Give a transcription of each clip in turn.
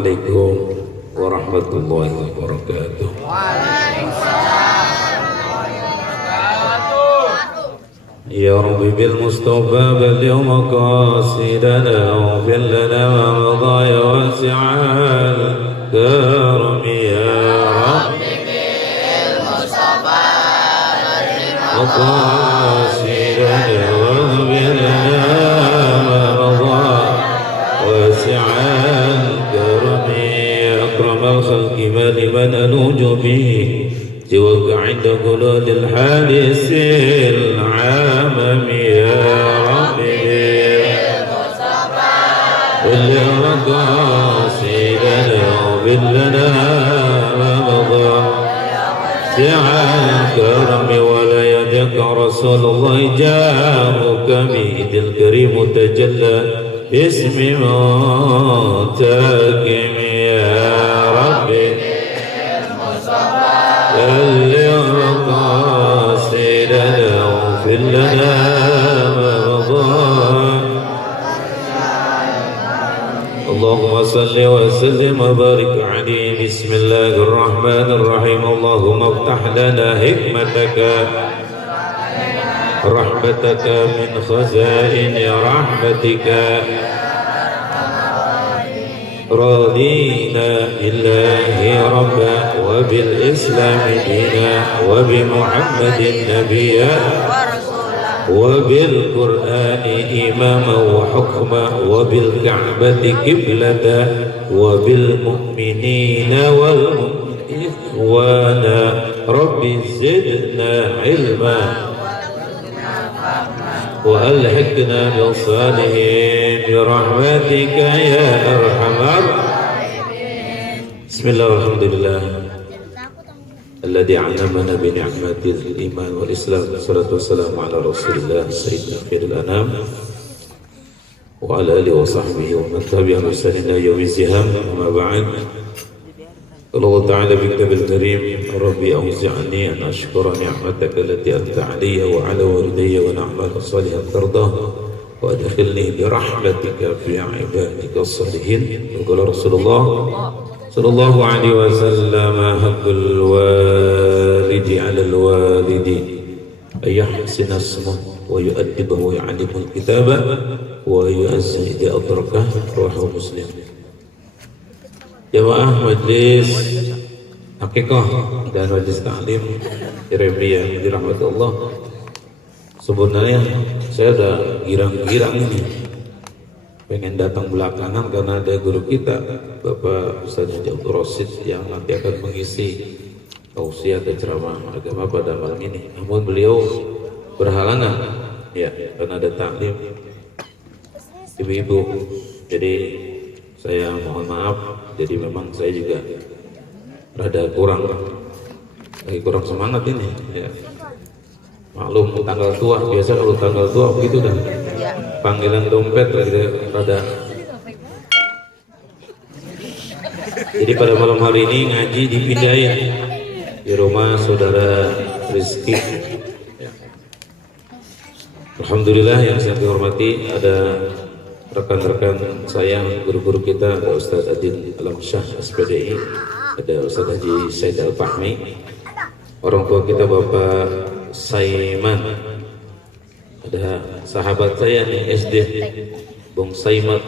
Assalamualaikum warahmatullahi wabarakatuh. يا رب بالمصطفى بلغ مقاصدنا واغفر لنا ما مضى يا واسع الكرم يا رب بالمصطفى بلغ مقاصدنا واغفر لنا ما مضى واسع الكرم يا أكرم الخلق ما لمن ألوج به سواك عند قلوب الحادث العامم يا ربي بالمصطفى مقاصدنا وبلنا ما مضى سع الكرم ولا يدك رسول الله جاءك بيد الكريم تجلى اسم منتكم يا ربي بلغ مقاصدنا واغفر لنا ما مضى اللهم صل وسلم وبارك عليه بسم الله الرحمن الرحيم اللهم افتح لنا رحمتك من خزائن رحمتك رضينا بالله ربا وبالإسلام دينا وبمحمد نبيا وبالقرآن إماما وحكما وبالكعبة قبلة وبالمؤمنين والمؤمنين إخوانا رب زدنا علما وألحقنا بالصالحين برحمتك يا أرحم الراحمين بسم الله والحمد لله الذي علمنا بنعمة الإيمان والإسلام والصلاة والسلام على رسول الله سيدنا خير الأنام وعلى آله وصحبه ومن تبعهم بإحسان إلى يوم الزحام أما بعد قال الله تعالى في كتابه الكريم ربي أوزعني أن أشكر نعمتك التي أنعمت علي وعلى والدي ونعمل صالحا ترضاه وأدخلني برحمتك في عبادك الصالحين وقال رسول الله صلى الله عليه وسلم حق الوالد على الوالد أن يحسن اسمه ويؤدبه ويعلمه الكتاب ويؤذن إذا أدركه رواه مسلم. Jamaah Majlis Akikah dan Majlis Ta'lim Iremiyah yang dirahmati Allah, sebenarnya saya udah girang-girang ini pengen datang belakangan karena ada guru kita Bapak Ustaz Haji Abdul Rasid yang nanti akan mengisi tausiah dan ceramah agama pada malam ini. Namun beliau berhalangan ya karena ada taklim ibu-ibu, jadi saya mohon maaf. Jadi memang saya juga rada kurang semangat ini ya. Maklum tanggal tua, biasa kalau tanggal tua begitu dah panggilan dompet rada. Jadi pada malam hari ini ngaji dipindahin di rumah saudara Rizky ya. Alhamdulillah yang saya hormati ada rekan-rekan saya, guru-guru kita, ada Ustaz Adil Alamsyah SPDI, ada Ustaz Haji Said Al-Fahmi, orang tua kita Bapak Saiman, ada sahabat saya nih SD Bung Saimat,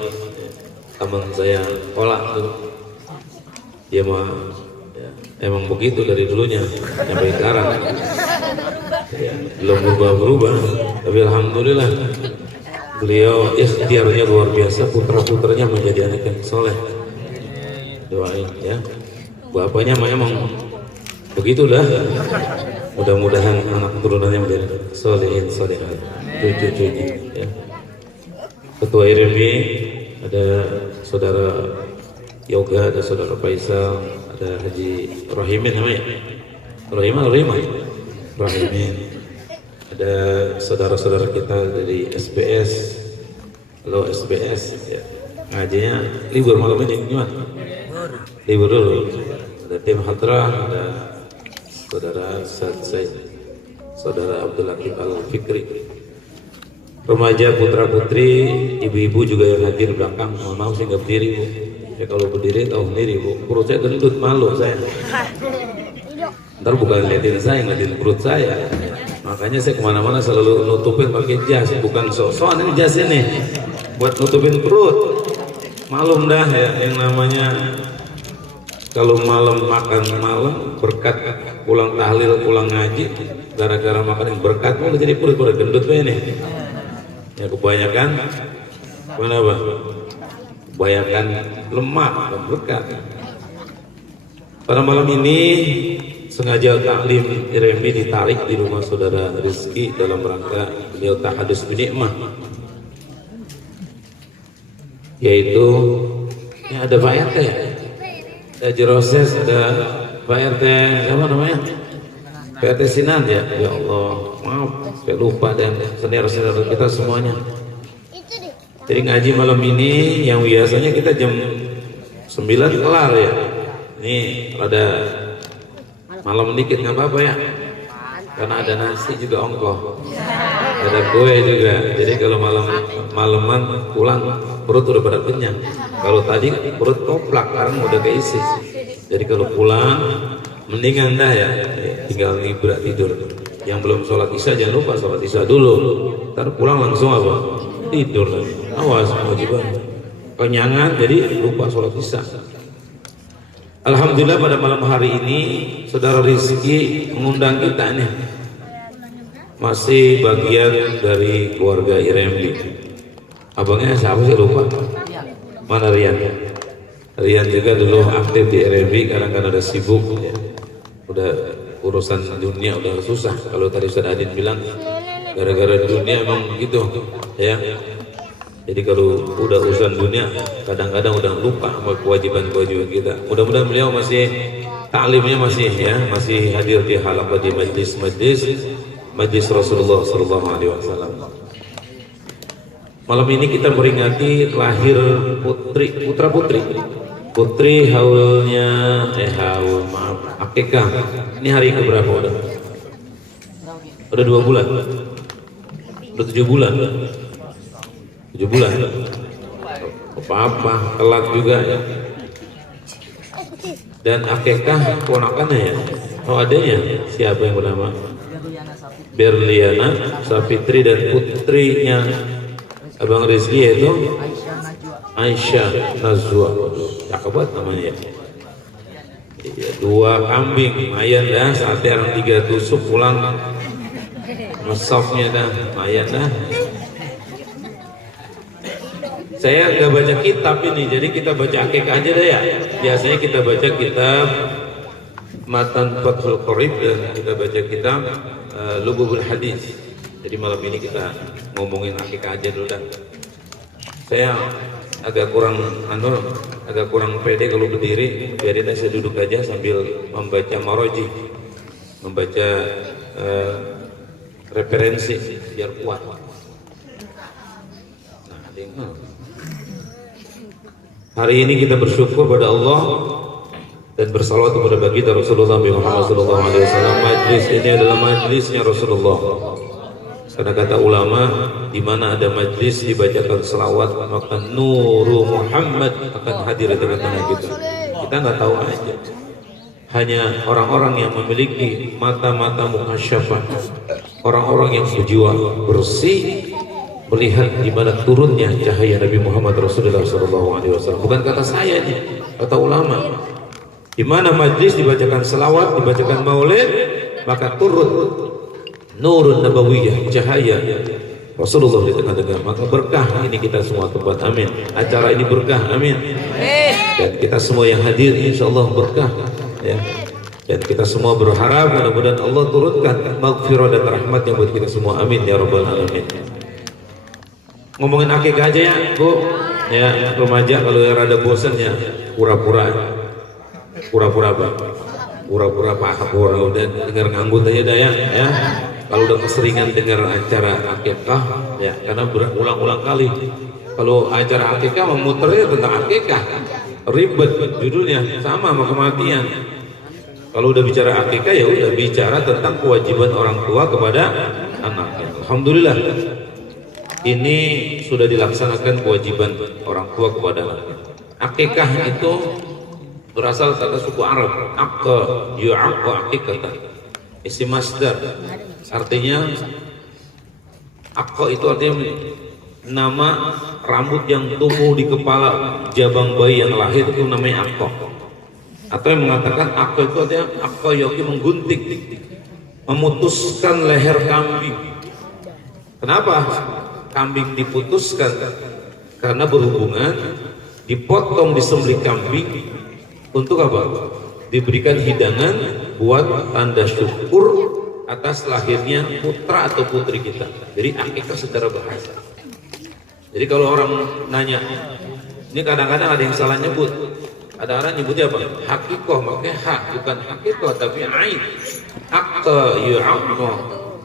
teman saya kolak tuh, dia mah ya, emang begitu dari dulunya sampai sekarang ya, belum berubah-berubah, tapi alhamdulillah beliau ikhtiarnya luar biasa, putra-putranya menjadi anak yang soleh. Doain ya, bapaknya memang begitulah. Mudah-mudahan anak turunannya menjadi solehin solehat, cucu-cucunya. Ya. Ketua IRMI ada saudara Yoga, ada saudara Faisal, ada Haji Rahimin namanya. Rahimin. Ada saudara-saudara kita dari SBS. Halo SBS ya. Ngajinya libur malam ini gimana? Libur dulu. Ada tim Hadrah, ada saudara Said, saudara Abdul Latif Al-Fikri, remaja putra-putri, ibu-ibu juga yang hadir belakang. Mohon maaf saya nggak berdiri Bu Ya kalau berdiri tahu sendiri, perut saya gendut, malu saya. Ntar bukan liatin saya, ngeliatin perut saya. Makanya saya kemana-mana selalu nutupin pakai jas, bukan sok-sokan ini jas ini buat nutupin perut. Malum dah ya yang namanya kalau malam makan malam berkat pulang tahlil, pulang ngaji, gara-gara makan yang berkat mau jadi perut pada gendut ini. Ya kebanyakan kenapa? Kebanyakan lemak dan berkat. Pada malam ini sengaja taklim IRMB ditarik di rumah saudara Rizki dalam rangka beliau tahadus binikmah, yaitu ya ada Pak RT, ada Jeroses, ada Pak RT apa namanya, Pak RT Sinan ya. Ya Allah maaf saya lupa, dan senior-senior kita semuanya. Jadi ngaji malam ini yang biasanya kita jam 9 kelar ya, ini ada malam dikit nggak apa-apa ya, karena ada nasi juga ongkoh, ada kue juga. Jadi kalau malaman pulang perut udah pada kenyang. Kalau tadi perut koplak karena udah keisi. Jadi kalau pulang mendingan dah ya, tinggal ngibrat tidur. Yang belum sholat isya jangan lupa sholat isya dulu. Ntar pulang langsung apa? Tidur lagi. Awas kewajiban. Kenyangan jadi lupa sholat isya. Alhamdulillah pada malam hari ini saudara Rizki mengundang kita nih, masih bagian dari keluarga IRMB. Abangnya siapa sih lupa? Mana Rian? Rian juga dulu aktif di IRMB, kadang-kadang ada sibuk ya. Udah urusan dunia udah susah. Kalau tadi Ustaz Adin bilang gara-gara dunia emang gitu ya. Jadi kalau udah urusan dunia kadang-kadang udah lupa sama kewajiban-kewajiban kita. Mudah-mudahan beliau masih taklimnya masih hadir di halaqah di majlis Rasulullah SAW. Malam ini kita memperingati lahir putri haulnya akikah. Ini hari keberapa udah? Udah 2 bulan. Udah 7 bulan. 7 bulan. Apa-apa, telat juga ya. Dan akikah ponakannya ya. Oh adanya, siapa yang bernama? Berliana Safitri, dan putrinya Abang Rizki yaitu Aisyah Nazwa. Cakep banget namanya ya. 2 kambing, lumayan dah. Saat yang 3 tusuk pulang mesofnya dah, lumayan dah. Saya nggak baca kitab ini, jadi kita baca akikah aja deh ya. Biasanya kita baca kitab Matan Fathul Qorib dan kita baca kitab Lububul Hadis. Jadi malam ini kita ngomongin akikah aja dulu dah. Saya agak kurang pede kalau berdiri, biarin saya duduk aja sambil membaca maroji, membaca referensi biar kuat. Hari ini kita bersyukur pada Allah dan bersalawat kepada baginda Rasulullah Muhammad SAW. Majlis ini adalah majlisnya Rasulullah. Karena kata ulama, di mana ada majlis dibacakan selawat, maka nuru Muhammad akan hadir di tengah-tengah kita. Kita nggak tahu aja. Hanya orang-orang yang memiliki mata-mata mukasyafah, orang-orang yang berjiwa bersih, melihat di mana turunnya cahaya Nabi Muhammad Rasulullah SAW. Bukan kata saya ini, kata ulama. Di mana majlis dibacakan selawat, dibacakan maulid, maka turun nurun nabawiyah, cahaya Rasulullah di tengah-tengah. Maka berkah ini kita semua tempat, amin. Acara ini berkah, amin. Dan kita semua yang hadir insya Allah berkah ya. Dan kita semua berharap mudah-mudahan Allah turunkan maghfirah dan rahmatnya buat kita semua, amin ya rabbal alamin. Ngomongin akikah aja ya Bu ya, remaja kalau yang rada bosan ya pura-pura apa? Pura-pura udah dengar nganggut aja dah ya. Kalau udah keseringan dengar acara akikah ya, karena berulang-ulang kali kalau acara akikah memuternya tentang akikah, ribet judulnya sama kematian. Kalau udah bicara akikah ya udah bicara tentang kewajiban orang tua kepada anaknya. Alhamdulillah ini sudah dilaksanakan kewajiban orang tua kepada anaknya. Akikah itu berasal kata suku Arab, akka yu'aqqa akikatan, isim masdar, artinya akka itu artinya nama rambut yang tumbuh di kepala jabang bayi yang lahir, itu namanya akka. Atau yang mengatakan akka itu artinya akka yoki menggunting, memutuskan leher kambing. Kenapa kambing diputuskan? Karena berhubungan dipotong, disembelih kambing untuk apa? Diberikan hidangan buat tanda syukur atas lahirnya putra atau putri kita. Jadi akikah secara bahasa. Jadi kalau orang nanya, ini kadang-kadang ada yang salah nyebut. Ada orang nyebutnya apa? Hakikoh, makanya hak, bukan hakikoh tapi ain. Akka yu'aqqa,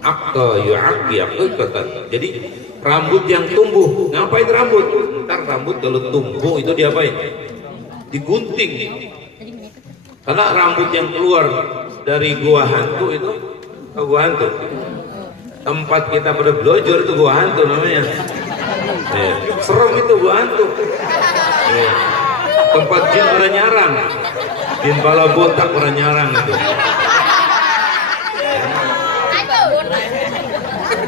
akka yu'aqqa akikatan. Jadi rambut yang tumbuh, ngapain rambut? Ntar rambut kalau tumbuh itu diapain? Digunting. Karena rambut yang keluar dari gua hantu itu, gua hantu. Tempat kita pada belajar itu gua hantu namanya. Ya, serem itu gua hantu. Ya. Tempat jin pada nyarang, jin pala botak pada nyarang itu.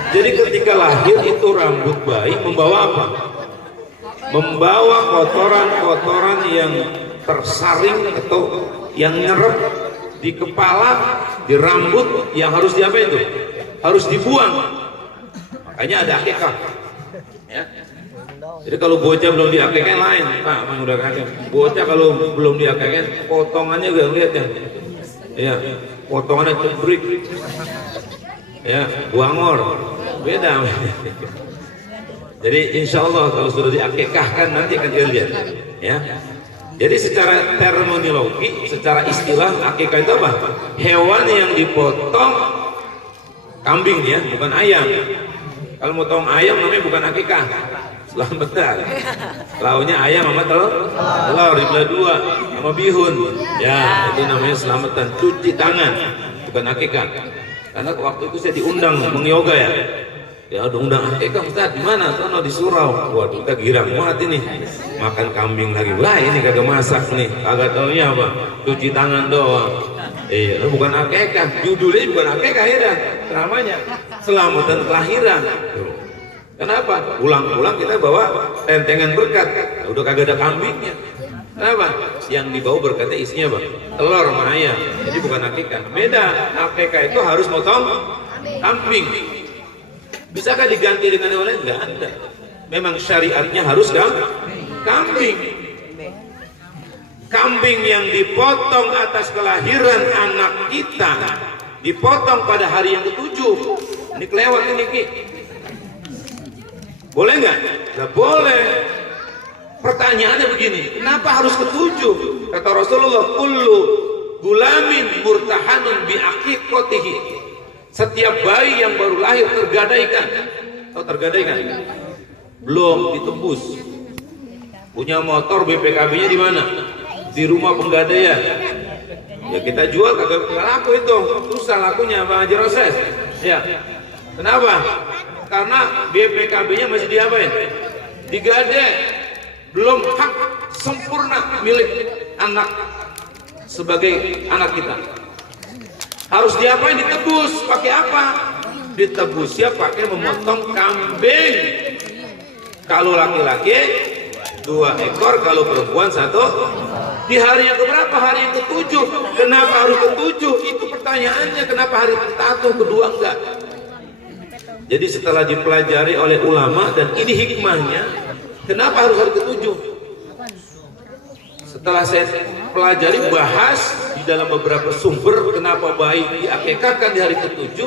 Jadi ketika lahir itu rambut bayi membawa apa? Membawa kotoran-kotoran yang tersaring atau yang nyerep di kepala, di rambut yang harus diapain itu? Harus dibuang. Makanya ada akikah. Ya. Jadi kalau bocah belum diakikah lain, Pak, memang udah kakek. Bocah kalau belum diakikah, potongannya gak lihat ya. Ya, potongannya cebrik. Ya, buangor. Beda. Jadi insya Allah kalau sudah diakikahkan nanti akan kita lihat. Ya. Jadi secara terminologi, secara istilah akikah itu apa? Hewan yang dipotong kambing ya, bukan ayam. Kalau motong ayam namanya bukan akikah. Selamatan. Launya ayam sama telur dibelah dua sama bihun. Ya, itu namanya selamatan. Cuci tangan, bukan akikah. Karena waktu itu saya diundang mengyoga ya. Ya udah undang akikah Ustaz di mana? Sono di surau. Waduh, kita girang banget ini. Makan kambing lagi. Wah, ini kagak masak nih. Kagak taunya apa? Cuci tangan doang. Iya, bukan akikah. Judulnya bukan akikah ya. Namanya selamatan kelahiran. Kenapa? Pulang-pulang kita bawa tentengan berkat. Nah, udah kagak ada kambingnya. Kenapa? Yang dibawa berkatnya isinya apa? Telur sama ayam. Jadi bukan akikah. Beda. Akikah itu harus motong kambing. Bisakah diganti dengan yang lain? Enggak ada. Memang syariatnya harus kambing. Kambing yang dipotong atas kelahiran anak kita, dipotong pada hari yang ke-7. Ini kelewat ini Ki. Boleh nggak? Nggak boleh. Pertanyaannya begini, kenapa harus ke-7? Kata Rasulullah, kullu gulamin murtahanun bi aqiqatihi. Setiap bayi yang baru lahir tergadaikan. Tahu tergadaikan? Belum ditebus. Punya motor BPKB-nya di mana? Di rumah penggadaian. Ya kita jual kagak laku itu. Susah lakunya Bang Haji Roses. Ya. Kenapa? Karena BPKB-nya masih diapain? Digade. Belum hak sempurna milik anak sebagai anak kita. Harus diapain? Ditebus. Pakai apa? Ditebusnya pakai memotong kambing. Kalau laki-laki 2 ekor, kalau perempuan 1. Di hari yang keberapa? Hari yang ke-7. Kenapa harus ke-7? Itu pertanyaannya. Kenapa hari ke-1, kedua enggak? Jadi setelah dipelajari oleh ulama, dan ini hikmahnya, kenapa harus hari ke-7? Setelah saya pelajari, bahas di dalam beberapa sumber, kenapa bayi diakikahkan di hari ke-7,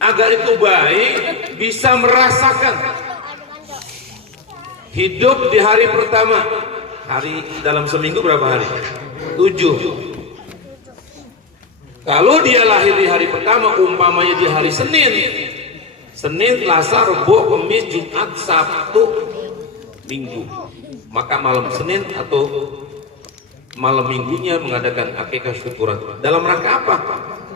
agar itu bayi bisa merasakan hidup di hari pertama. Hari dalam seminggu berapa hari? 7. Kalau dia lahir di hari pertama, umpamanya di hari Senin, Selasa, Rabu, Kamis, Jumat, Sabtu, Minggu, maka malam Senin atau malam Minggunya mengadakan akikah syukuran. Dalam rangka apa?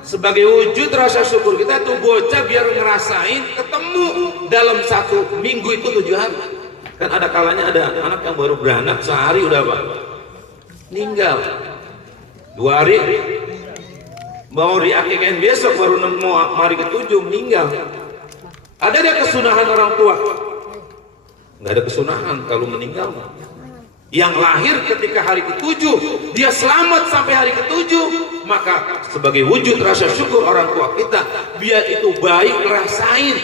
Sebagai wujud rasa syukur kita tuh bocah biar ngerasain ketemu dalam 1 minggu itu 7 hari. Kan ada kalanya ada anak yang baru beranak sehari udah apa? Meninggal. 2 hari mau diakikahin besok baru mau hari ke-7 meninggal. Ada kesunahan orang tua? Nggak ada kesunahan kalau meninggal. Yang lahir ketika hari ke-7 dia selamat sampai hari ke-7, maka sebagai wujud rasa syukur orang tua kita, biar itu baik rasain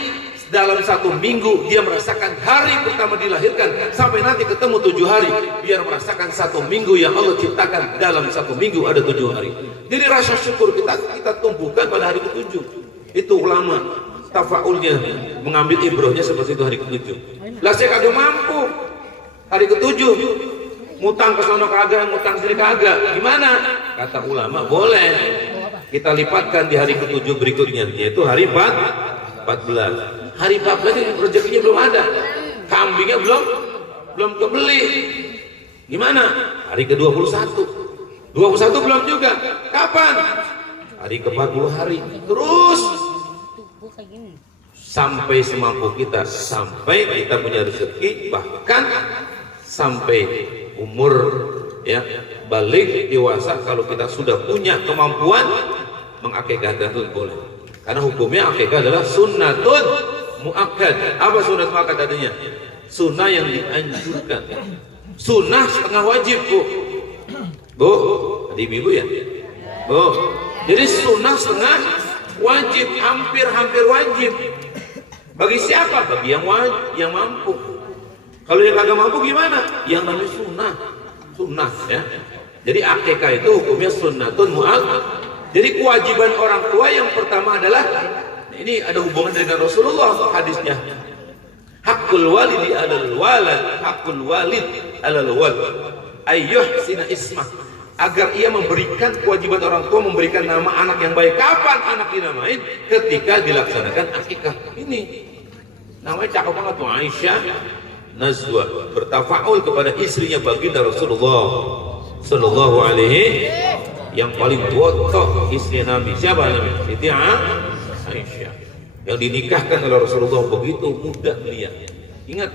dalam 1 minggu dia merasakan hari pertama dilahirkan sampai nanti ketemu 7 hari, biar merasakan 1 minggu yang Allah ciptakan dalam 1 minggu ada 7 hari. Jadi rasa syukur kita tumbuhkan pada hari ke-7. Itu ulama tafaulnya mengambil ibrohnya seperti itu hari ke-7. Lah saya kagak mampu hari ke-7, ngutang ke sono kagak, ngutang sini kagak, gimana? Kata ulama boleh kita lipatkan di hari ke-7 berikutnya, yaitu hari 14. Hari 14 ini rezekinya belum ada, kambingnya belum kebeli, gimana? Hari ke-21 belum juga, kapan? Hari ke-40 hari, terus sampai semampu kita, sampai kita punya rezeki, bahkan sampai umur ya balik dewasa. Kalau kita sudah punya kemampuan mengakikahkan itu boleh, karena hukumnya akikah adalah sunnatun muakkad. Apa sunnah muakkad adanya? Sunnah yang dianjurkan, sunnah setengah wajib. Bu, tadi ibu ya, bu, jadi sunnah setengah wajib, hampir wajib. Bagi siapa? Bagi yang mampu. Kalau yang kagak mampu gimana? Yang namanya sunnah ya. Jadi akikah itu hukumnya sunnatun mu'akkad. Jadi kewajiban orang tua yang pertama adalah, ini ada hubungan dengan Rasulullah hadisnya. Hakul walidi alal walad, hakul walid alal walad, ayyuhsina ismah. Agar ia memberikan kewajiban orang tua memberikan nama anak yang baik. Kapan anak dinamain? Ketika dilaksanakan akikah. Ini namanya cakep banget tuh, Aisyah Nazwa bertafaul kepada istrinya baginda Rasulullah Sallallahu Alaihi, yang paling botoh istri Nabi. Siapa namanya? Siti Aisyah, yang dinikahkan oleh Rasulullah begitu muda belia. Ingat,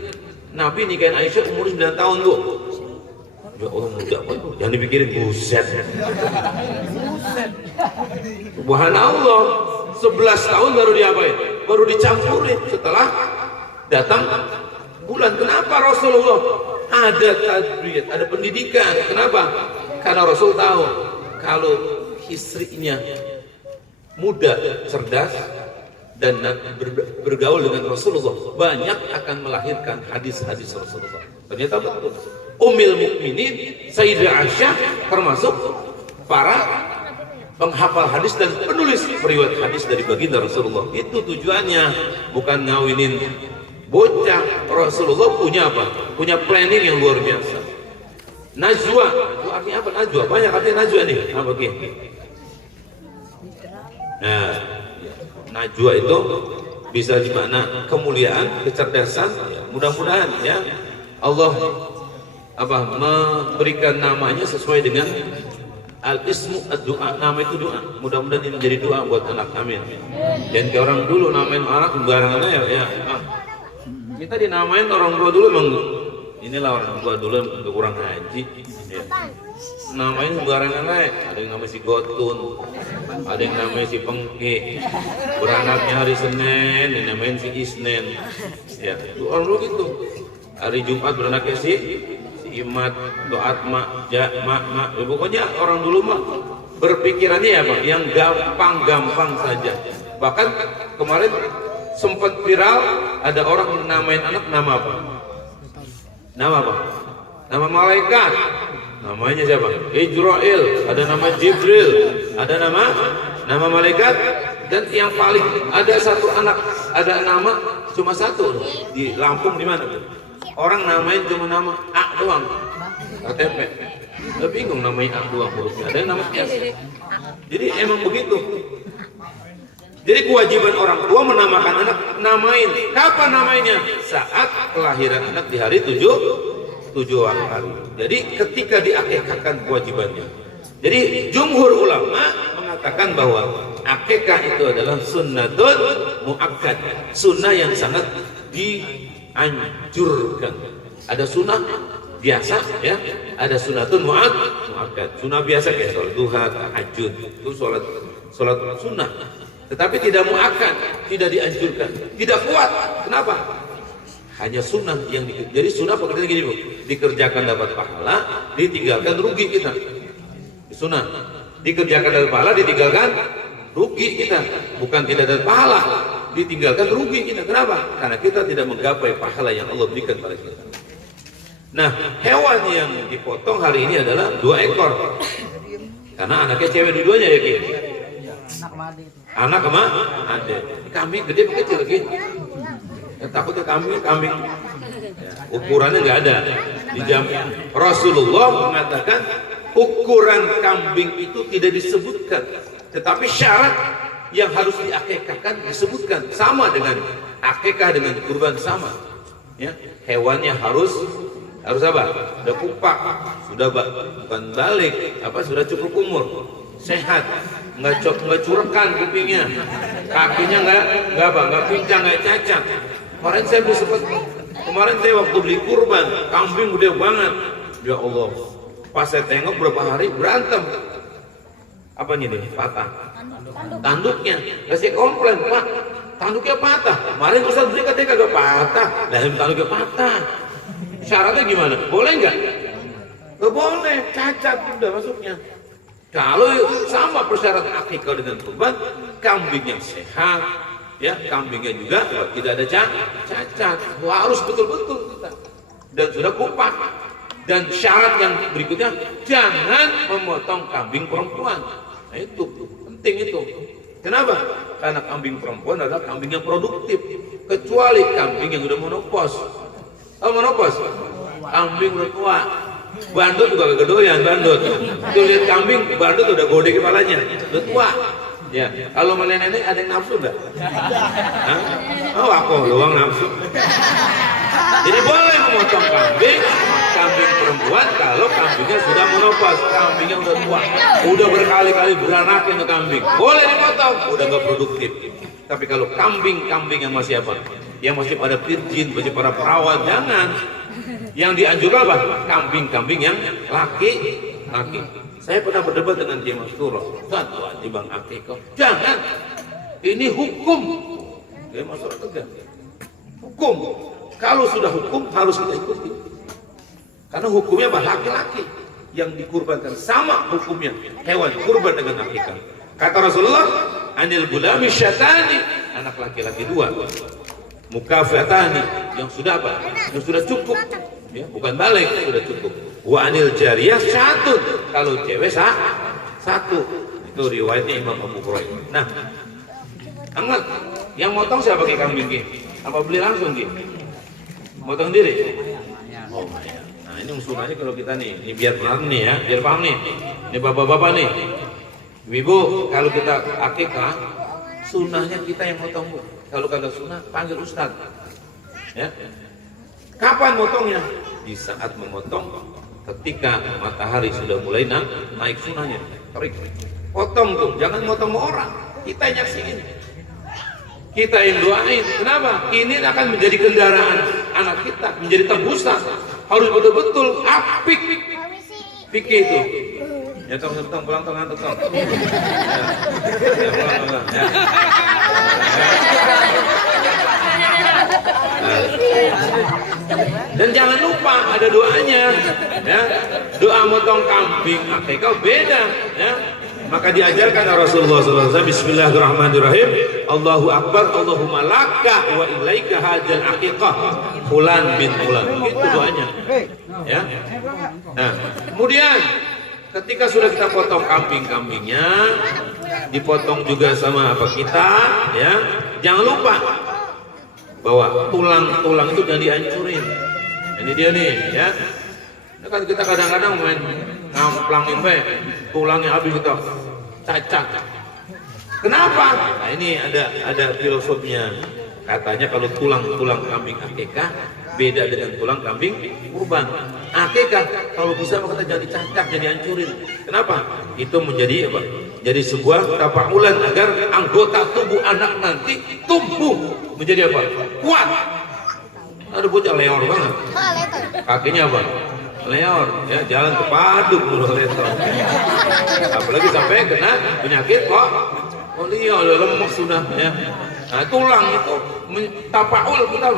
Nabi nikahin Aisyah umur 9 tahun tuh. Ya Allah, muda banget. Jangan dipikirin buset. Subhanallah, 11 tahun baru diapain? Baru dicampurin setelah datang bulan. Kenapa Rasulullah? Ada tadbiyat, ada pendidikan. Kenapa? Karena Rasul tahu kalau istrinya muda, cerdas, dan bergaul dengan Rasulullah, banyak akan melahirkan hadis-hadis Rasulullah. Ternyata betul. Ummul Mukminin Sayyidah Aisyah termasuk para penghafal hadis dan penulis periwayat hadis dari baginda Rasulullah. Itu tujuannya, bukan ngawinin bocah. Rasulullah punya apa? Punya planning yang luar biasa. Najwa, itu artinya apa? Najwa, banyak artinya najwa nih. Apa gini? Nah, najwa itu bisa dimana kemuliaan, kecerdasan. Ya, mudah-mudahan ya Allah memberikan namanya sesuai dengan al-ismu ad-du'a. Nama itu doa. Mudah-mudahan ini menjadi doa buat anak. Amin. Dan ke orang dulu namain anak sembarangan ya. Kita dinamain orang tua dulu emang inilah orang tua dulu untuk kurang haji. Ya. Namain sembarangan naik. Ada yang namanya si Gotun, ada yang namanya si Pengki. Beranaknya hari Senin, dinamain si Isnen. Ya, orang dulu gitu. Hari Jumat beranaknya si Imat, Doat, Mak, Ja, Mak. Ya, pokoknya orang dulu mah berpikirannya apa? Yang gampang-gampang saja. Bahkan kemarin sempat viral, ada orang namain anak nama apa? Nama apa? Nama malaikat. Namanya siapa? Ijrail. Ada nama Jibril. Ada nama malaikat. Dan yang paling ada satu anak, ada nama cuma satu di Lampung. Di mana? Orang namain cuma nama A doang, KTP. Udah bingung namanya A doang hurufnya. Ada yang nama S. Jadi emang begitu. Jadi kewajiban orang tua menamakan anak, namain. Kapan namanya? Saat kelahiran anak di hari 7 hari. Jadi ketika diakikahkan kewajibannya. Jadi jumhur ulama mengatakan bahwa akikah itu adalah sunnatun muakkad, sunnah yang sangat dianjurkan. Ada sunnah biasa, ya, ada sunnatun muakkad. Sunnah biasa kayak sholat duha, tahajud, itu sholat sunnah. Tetapi tidak muakkad, tidak dianjurkan, tidak kuat. Kenapa? Hanya sunnah yang jadi sunnah pekerjaan gini Bu, dikerjakan dapat pahala, ditinggalkan rugi kita. Sunnah dikerjakan dapat pahala, ditinggalkan rugi kita. Bukan tidak dapat pahala, ditinggalkan rugi kita. Kenapa? Karena kita tidak menggapai pahala yang Allah berikan pada kita. Nah, hewan yang dipotong hari ini adalah 2 ekor. Karena anaknya cewek dua-duanya ya Ki. Anak sama adik. Kambing gede apa kecil Ki? Takutnya kambing ukurannya nggak ada. Di Rasulullah mengatakan ukuran kambing itu tidak disebutkan, tetapi syarat yang harus diakekahkan disebutkan, sama dengan akekah dengan kurban sama. Ya, hewannya harus apa? Sudah kupak, sudah bukan balik, sudah cukup umur, sehat, nggak curekan kupingnya, kakinya nggak pincang, nggak cacat. Kemarin saya waktu beli kurban, kambing gede banget, ya Allah. Pas saya tengok berapa hari berantem. Apanya nih? Patah. Tanduknya. Kasih komplain, Pak. Tanduknya patah. Kemarin Ustaz beli katanya kagak patah. Nah, tanduknya patah. Syaratnya gimana? Boleh nggak? Nggak boleh, cacat udah masuknya. Kalau sama persyaratan akikah dengan kurban, kambing yang sehat, ya kambingnya juga tidak ada cacat. Harus betul-betul kita. Dan sudah kupak. Dan syarat yang berikutnya, jangan memotong kambing perempuan. Nah itu penting itu. Kenapa? Karena kambing perempuan adalah kambing yang produktif. Kecuali kambing yang udah monopos. Monopos? Kambing udah tua. Bandut juga gak doyan, bandut. Itu lihat kambing, bandut udah gede kepalanya, udah tua. Ya, kalau nenek-nenek ada yang nafsu enggak? Oh, aku doang nafsu. Jadi boleh memotong kambing perempuan kalau kambingnya sudah menopos, kambingnya udah tua, udah berkali-kali beranak itu kambing, boleh dipotong, udah nggak produktif. Tapi kalau kambing yang masih apa? Yang masih pada virgin, masih pada perawat, jangan. Yang dianjurkan apa? Kambing yang laki. Saya pernah berdebat dengan Kiai Masturah, satu bang akikah, jangan. Ini hukum. Kiai Masturah tegas. Hukum. Kalau sudah hukum harus kita ikuti. Karena hukumnya apa? Laki-laki yang dikurbankan sama hukumnya hewan kurban dengan akikah. Kata Rasulullah, anil gulami syatani, anak laki-laki 2, mukafatani, yang sudah apa? Yang sudah cukup, ya, bukan balik, sudah cukup. Wa anil jariyah 1, kalau cewek 1. Itu riwayatnya Imam Abu Hurairah. Nah, angat, yang motong siapa pakai kambing Ki? Apa beli langsung Ki? Motong diri? Oh ya. Nah ini usulnya kalau kita nih, ini biar paham nih ya, biar paham nih. Ini bapak-bapak nih, ibu, kalau kita akikah, sunnahnya kita yang motong Bu. Kalau kagak sunnah, panggil ustaz. Ya. Kapan motongnya? Di saat memotong, ketika matahari sudah mulai naik sunnahnya, tarik, potong tuh, jangan motong sama orang. Kita yang nyaksiin, kita yang doain. Kenapa? Ini akan menjadi kendaraan anak kita, menjadi tebusan. Harus betul-betul apik fikih itu. Ya tong pulang ngantuk tong. Dan jangan lupa ada doanya, ya. Doa motong kambing akikah beda, ya. Maka diajarkan Rasulullah SAW, Bismillahirrahmanirrahim, Allahu Akbar, Allahumma laka wa ilaika hajal akikah fulan bin fulan. Itu doanya, ya. Nah, kemudian ketika sudah kita potong kambingnya, dipotong juga sama apa kita, ya. Jangan lupa bahwa tulang itu jangan dihancurin. Ini dia nih, ya. Nah, kan kita kadang-kadang main ngamplangin tulangnya habis kita cacat. Kenapa? Nah ini ada filosofinya. Katanya kalau tulang kambing akikah beda dengan tulang kambing kurban. Akikah kalau bisa kita jadi cacat, jadi hancurin. Kenapa? Itu menjadi apa? Jadi sebuah tafaulan agar anggota tubuh anak nanti tumbuh menjadi apa? Kuat. Ada bocah leor banget. Kakinya apa? Leor, ya jalan ke paduk mulu leor. Apalagi sampai kena penyakit kok. Oh iya, lemak sudah ya. Nah, tulang itu tapaul kita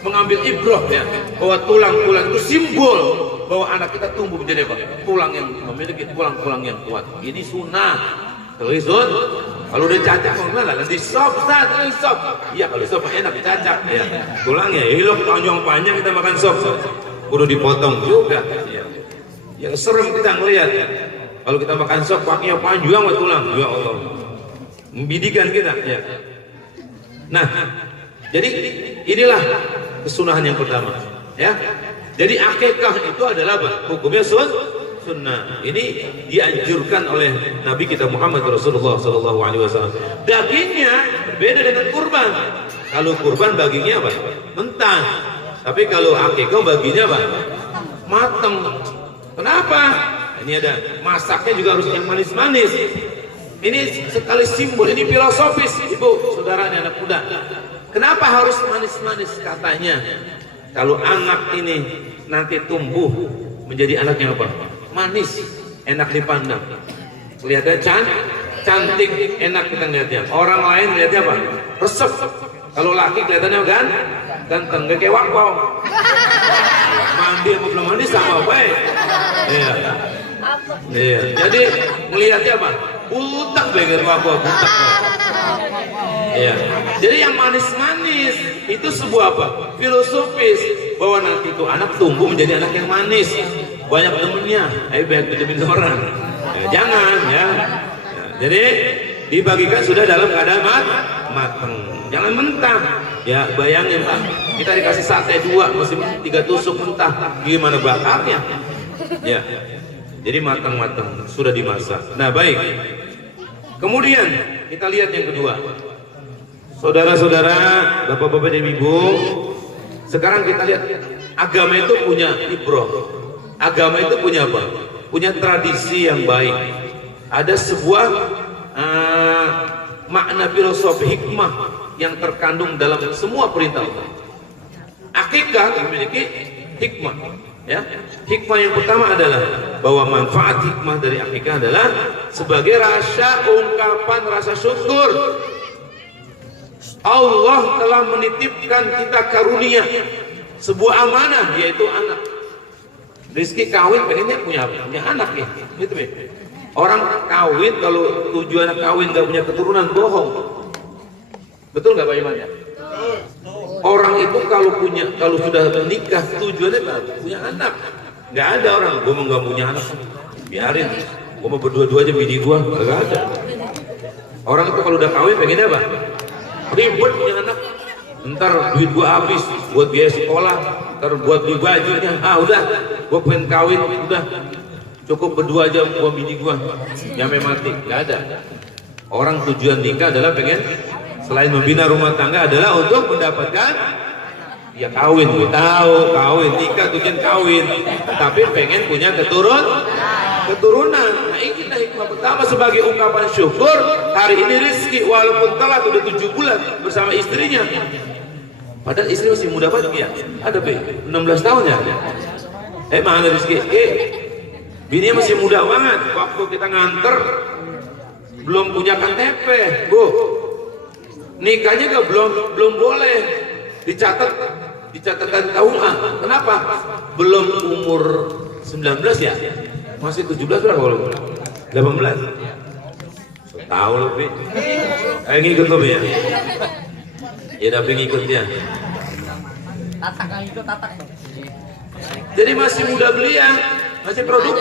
mengambil ibrah ya, bahwa tulang-tulang itu simbol bahwa anak kita tumbuh menjadi apa? Tulang yang memiliki tulang-tulang yang kuat. Ini sunnah. Kalau udah cacat gimana? Nanti sop, sop. Iya kalau sop enak dicacak ya. Tulangnya hilang panjang kita makan sop. Udah dipotong juga. Ya. Yang serem kita ngelihat. Kalau kita makan sop kakinya panjang sama tulang. Ya Allah. Membidikan kita ya. Nah, jadi inilah kesunahan yang pertama ya. Jadi akikah itu adalah apa? Hukumnya sunnah. Ini dianjurkan oleh Nabi kita Muhammad Rasulullah SAW. Dagingnya berbeda dengan kurban. Kalau kurban dagingnya apa? Mentah. Tapi kalau akikah baginya apa? Matang. Kenapa? Ini ada masaknya juga harus yang manis-manis. Ini sekali simbol, ini filosofis, ibu, saudara, anak muda. Kenapa harus manis-manis katanya? Kalau anak ini nanti tumbuh menjadi anak yang apa? Manis, enak dipandang. Kelihatannya cantik, enak kita lihatnya. Orang lain lihatnya apa? Resep. Kalau laki kelihatannya kan ganteng, gak kayak wakau. Mandi apa belum mandi sama baik. Iya. Iya. Jadi melihatnya apa? Butak bagian wakau, butak. Iya. Jadi yang manis-manis itu sebuah apa? Filosofis bahwa nanti itu anak tumbuh menjadi anak yang manis. Banyak temennya, banyak pinjemin orang. Ya, jangan ya. Jadi dibagikan sudah dalam keadaan matang. Jangan mentah. Ya bayangin Pak, kita dikasih sate 2 masih 3 tusuk mentah. Gimana bakarnya? Ya. Jadi matang-matang sudah dimasak. Nah baik. Kemudian kita lihat yang kedua. Saudara-saudara, bapak-bapak dan ibu, sekarang kita lihat agama itu punya ibrah. Agama itu punya apa? Punya tradisi yang baik. Ada sebuah makna filosofi hikmah yang terkandung dalam semua perintah Allah. Akikah memiliki hikmah. Ya, hikmah yang pertama adalah bahwa manfaat hikmah dari akikah adalah sebagai ungkapan rasa syukur. Allah telah menitipkan kita karunia sebuah amanah, yaitu anak. Rizki kawin pengennya punya anak ya, gitu ya. Orang kawin kalau tujuan kawin gak punya keturunan bohong. Betul nggak Pak Iman ya? Orang itu kalau sudah menikah tujuannya kan punya anak. Nggak ada orang gue mau nggak punya anak, biarin. Gue mau berdua-dua aja bini gue, nggak ada. Orang itu kalau udah kawin pengennya apa? Ribet punya anak. Ntar duit gue habis buat biaya sekolah, ntar buat beli bajunya. Udah, gue pengen kawin, udah cukup berdua aja gue bini gue, nyampe mati. Nggak ada. Orang tujuan nikah adalah pengen selain membina rumah tangga adalah untuk mendapatkan ya kawin, tahu kawin, nikah tujuan kawin, tapi pengen punya keturunan. Nah inilah hikmah pertama sebagai ungkapan syukur. Hari ini Rizki walaupun telat udah 7 bulan bersama istrinya, padahal istri masih muda banget ya, ada 16 tahun ya. Mana Rizki? Bini masih muda banget. Waktu kita nganter belum punya KTP, Bu. Nikahnya juga belum boleh dicatatkan KUA. Kenapa? Belum umur 19 ya? Masih 17 berapa kalau 18? Tahu lebih. Ngikut tuh ya. Ya tapi ngikutnya. Tatak. Jadi masih muda belia, masih produktif.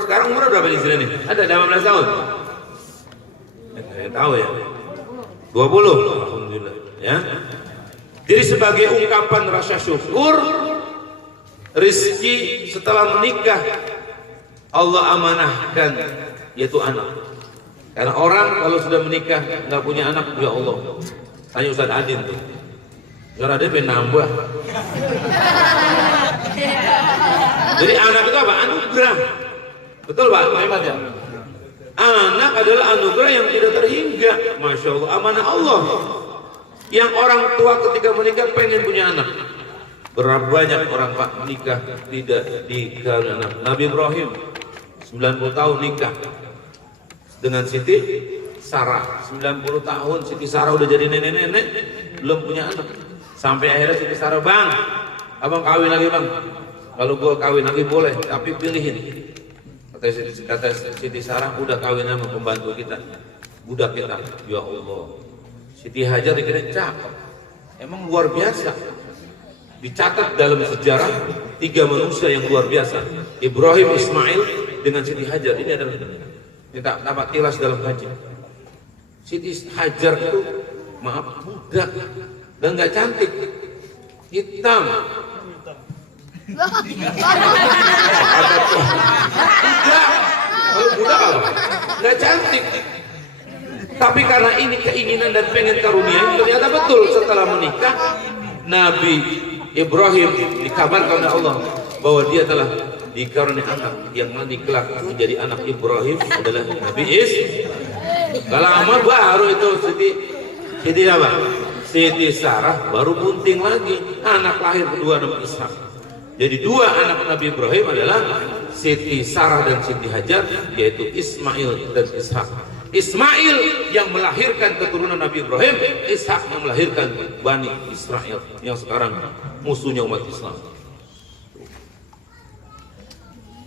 Sekarang umur berapa di sini nih? Ada 18 tahun. Saya tahu ya. 20. Alhamdulillah ya. Jadi sebagai ungkapan rasa syukur, rizki setelah menikah Allah amanahkan, yaitu anak. Karena orang kalau sudah menikah nggak punya anak, ya Allah. Tanya Ustaz Adin tuh. Karena dia pengen nambah. Jadi anak itu apa? Anugerah. Betul Pak Muhammad ya? Anak adalah anugerah yang tidak terhingga. Masya Allah, amanah Allah. Yang orang tua ketika menikah pengen punya anak. Berapa banyak orang Pak menikah tidak dikaruniai anak. Nabi Ibrahim 90 tahun nikah dengan Siti Sarah. 90 tahun Siti Sarah udah jadi nenek-nenek, belum punya anak. Sampai akhirnya Siti Sarah, "Bang, abang kawin lagi bang. Kalau gua kawin lagi boleh, tapi pilihin." Kata Siti Sarah, "Udah kawin sama pembantu kita, budak kita." Ya Allah, Siti Hajar dikira cakep, emang luar biasa. Dicatat dalam sejarah 3 manusia yang luar biasa, Ibrahim, Ismail dengan Siti Hajar. Ini adalah kita dapat tilas dalam haji. Siti Hajar itu maaf budak dan nggak cantik, hitam. Budak, kalau budak apa? Nggak cantik. Tapi karena ini keinginan dan pengen karunia, ternyata betul setelah menikah Nabi Ibrahim dikabarkan oleh Allah bahwa dia telah dikaruniai anak yang nanti kelak menjadi anak Ibrahim adalah Nabi Ishak. Kalau lama baru itu Siti apa? Siti Sarah baru bunting lagi, anak lahir kedua Nabi Ishak. Jadi 2 anak Nabi Ibrahim adalah Siti Sarah dan Siti Hajar, yaitu Ismail dan Ishak. Ismail yang melahirkan keturunan Nabi Ibrahim, Ishak yang melahirkan Bani Israel yang sekarang musuhnya umat Islam.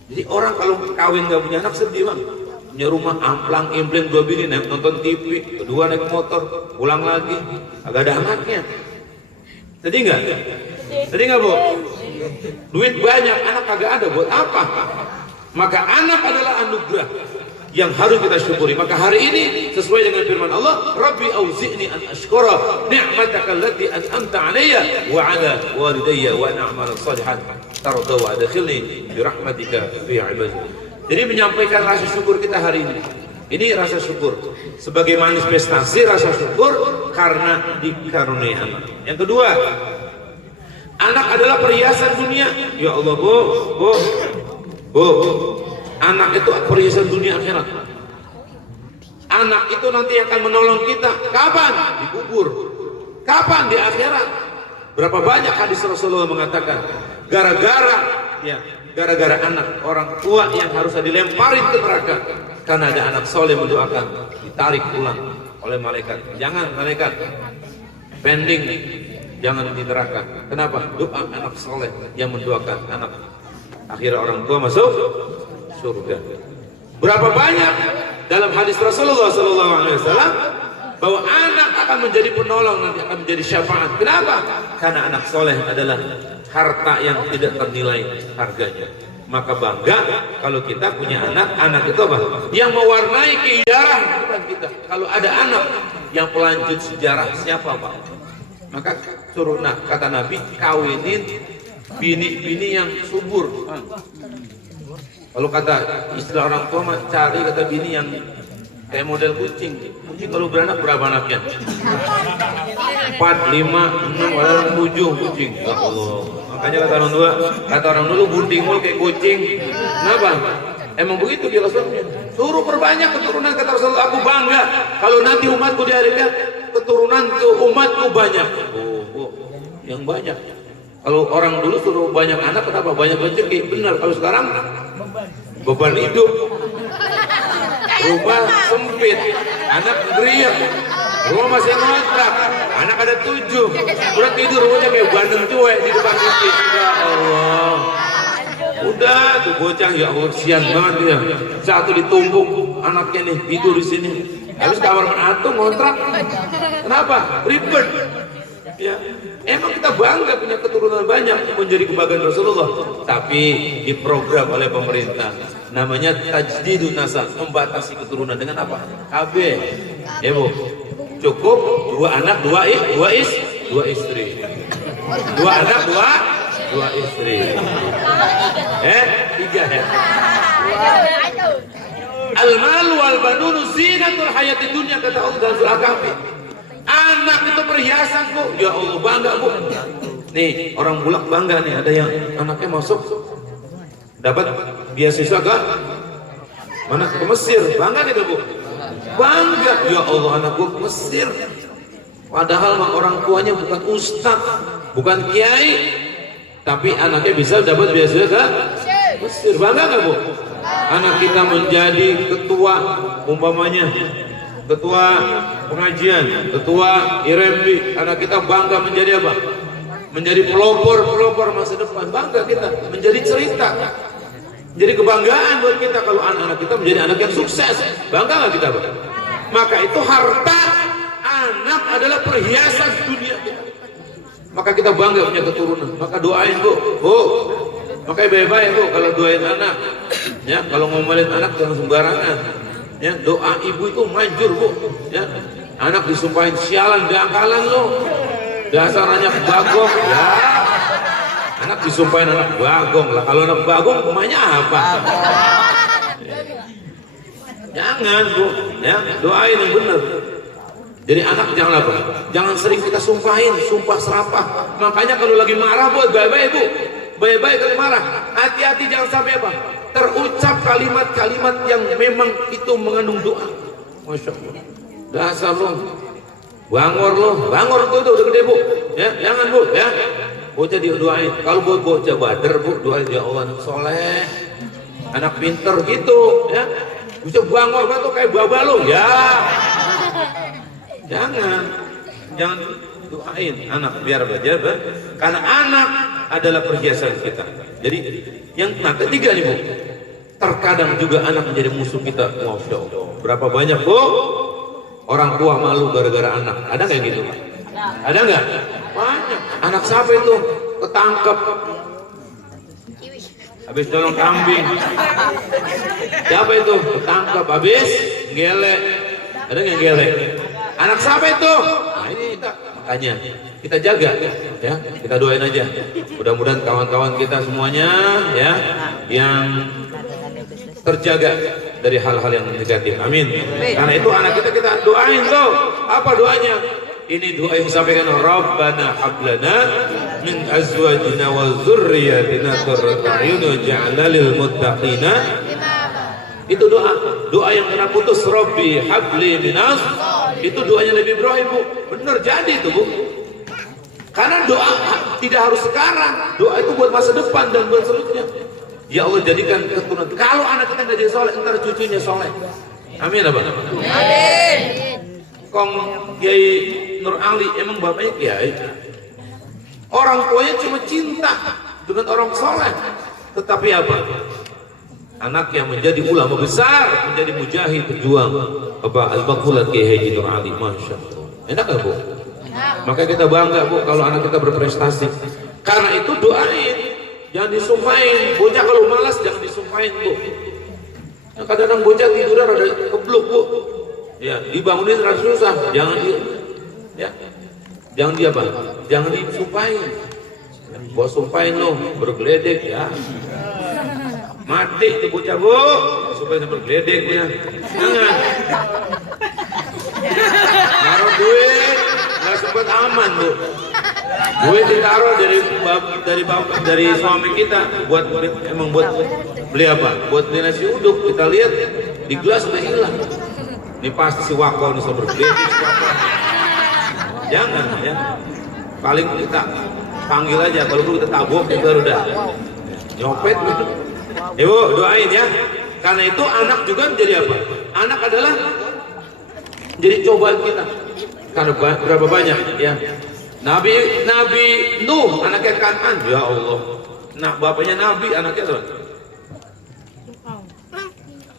Jadi orang kalau kawin gak punya anak sedih bang. Punya rumah amplang impleng 2 bini, nonton TV, kedua naik motor, pulang lagi, agak ada anaknya. Sedih nggak? Sedih nggak bu? Duit banyak, anak kagak ada, buat apa? Maka anak adalah anugerah yang harus kita syukuri. Maka hari ini sesuai dengan firman Allah, Rabbi auzi'ni an ashkura ni'mataka allati an'amta 'alayya wa 'ala walidayya wa an a'mala shalihan tarda wa adkhilni bi rahmatika fi 'ibadika. Jadi menyampaikan rasa syukur kita hari ini. Ini rasa syukur sebagai manifestasi rasa syukur karena dikaruniai anak. Yang kedua, anak adalah perhiasan dunia. Ya Allah, Bu, anak itu perhiasan dunia akhirat. Anak itu nanti akan menolong kita. Kapan? Dikubur. Kapan? Di akhirat. Berapa banyak hadis Rasulullah mengatakan, gara-gara anak orang tua yang harus dilemparin ke neraka karena ada anak soleh mendoakan, ditarik pulang oleh malaikat. Jangan malaikat, pending, jangan di neraka. Kenapa? Doa anak soleh yang mendoakan anak. Akhirnya orang tua masuk surga. Berapa banyak dalam hadis Rasulullah SAW bahwa anak akan menjadi penolong, nanti akan menjadi syafaat. Kenapa? Karena anak soleh adalah harta yang tidak ternilai harganya. Maka bangga kalau kita punya anak. Anak itu apa? Yang mewarnai keindahan kehidupan kita. Kalau ada anak yang pelanjut sejarah, siapa Pak? Maka suruh, kata Nabi, kawinin bini-bini yang subur. Kalau kata istilah orang tua mah cari kata bini yang kayak model kucing. Kucing kalau beranak berapa anaknya? 4, 5, 6, 7 kucing. Ya Allah. Makanya kata orang dulu bunting mulu kayak kucing. Kenapa? Emang begitu dia Rasulnya. Suruh perbanyak keturunan, kata Rasulullah. Aku bangga kalau nanti umatku di hari kiamat keturunan ke umatku banyak. Yang banyak. Kalau orang dulu suruh banyak anak, kenapa? Banyak rezeki. Benar. Kalau sekarang beban hidup, rumah sempit, anak geriak, rumah masih ngontrak, anak ada 7, udah tidur rumahnya kayak bandeng cuek di depan TV. Ya Allah, udah tuh bocah, ya Allah, sian banget ya. Satu ditumpuk anaknya nih tidur di sini, habis kamar menantu ngontrak. Kenapa? Ribet. Ya, emang kita bangga punya keturunan banyak menjadi kebanggaan Rasulullah, tapi diprogram oleh pemerintah. Namanya tajdidun nasab, membatasi keturunan dengan apa? KB. Ya Bu, cukup 2 anak, 2 istri. 2 anak, 2 istri. 3 ya. Al-mal wal banunu zinatul hayati dunya, kata Allah dalam surah Kahfi. Anak itu perhiasan Bu. Ya Allah, bangga Bu. Nih orang Bulak bangga nih, ada yang anaknya masuk dapat beasiswa ke mana? Ke Mesir. Bangga gitu Bu. Bangga. Ya Allah, anakku ke Mesir. Padahal orang tuanya bukan ustaz, bukan kiai, tapi anaknya bisa dapat beasiswa Mesir. Bangga nggak Bu? Anak kita menjadi ketua, umpamanya ketua pengajian, ketua IRMB, anak kita bangga menjadi apa? Menjadi pelopor masa depan. Bangga kita menjadi cerita, jadi kebanggaan buat kita kalau anak-anak kita menjadi anak yang sukses. Bangga nggak kita Pak? Maka itu harta anak adalah perhiasan dunia kita. Maka kita bangga punya keturunan. Maka doain Bu, makanya baik-baik Bu kalau doain anak. Ya, kalau ngomelin anak jangan sembarangan. Ya, doa ibu itu manjur Bu. Ya, anak disumpahin sialan dangkalan lo. Dasar anak bagong. Ya, anak disumpahin anak bagong lah. Kalau anak bagong rumahnya apa? Jangan Bu, ya, doain yang benar. Jadi anak jangan apa? Jangan sering kita sumpahin, sumpah serapah. Makanya kalau lagi marah Bu, baik-baik Bu. Baik-baik kalau marah. Hati-hati jangan sampai apa? Terucap kalimat-kalimat yang memang itu mengandung doa. Masya Allah. Dasar lo, bangor tuh udah gede Bu. Ya, jangan Bu, ya. Bocah didoain. Kalau buat bocah bader Bu, doain ya Allah anak soleh, anak pinter gitu, ya. Bocah bangor tuh kayak babalo, ya. Jangan doain anak biar belajar, karena anak adalah perhiasan kita. Jadi yang ketiga nih Bu, terkadang juga anak menjadi musuh kita. Masya Allah. Berapa banyak Bu orang tua malu gara-gara anak? Ada nggak gitu? Ada nggak? Banyak. Anak siapa itu ketangkep habis nolong kambing? Siapa itu ketangkep habis gelek? Ada nggak gelek? Anak siapa itu? Nah ini kita, makanya kita jaga, ya, kita doain aja. Mudah-mudahan kawan-kawan kita semuanya, ya, yang terjaga dari hal-hal yang negatif. Amin. Karena itu anak kita doain tuh. Apa doanya? Ini doa yang disampaikan Rabbana hablana min azwajina wa dzurriyyatina qurrata a'yun waj'alna lil muttaqina. Itu doa yang kena putus, Rabbi habli minas. Itu doanya Nabi Ibrahim Bu. Bener jadi itu Bu. Karena doa tidak harus sekarang, doa itu buat masa depan dan buat selanjutnya. Ya Allah jadikan keturunan. Kalau anak kita nggak jadi soleh, ntar cucunya soleh. Amin apa? Amin. Kong Kiai Nur Ali emang bapaknya Kiai. Orang tuanya cuma cinta dengan orang soleh. Tetapi apa? Anak yang menjadi ulama besar, menjadi mujahid, pejuang, apa al-Baqulat Kiai Haji Nur Ali, masya Allah. Enak gak Bu? Makanya kita bangga Bu kalau anak kita berprestasi. Karena itu doain, jangan disumpahin. Bocah kalau malas jangan disumpahin Bu. Nah, kadang-kadang bocah tidurnya rada kebluk Bu. Ya, dibangunin rada susah. Jangan di apa? Jangan disumpahin. Gua sumpahin lo bergeledek ya. Mati itu bocah Bu, supaya sampai geledeknya. Jangan. Naruh duit, nggak sempat aman Bu. Duit ditaruh dari suami kita buat emang buat beli apa? Buat beli nasi uduk. Kita lihat di gelas udah hilang. Ini pasti si Wako nih selalu bergeledek. Jangan ya. Paling kita panggil aja. Kalau kita tabok kita udah nyopet gitu. Ibu doain ya. Karena itu anak juga menjadi apa? Anak adalah jadi cobaan kita. Karena berapa banyak ya. Nabi Nuh anaknya Kan'an, ya Allah. Nah bapaknya Nabi anaknya apa?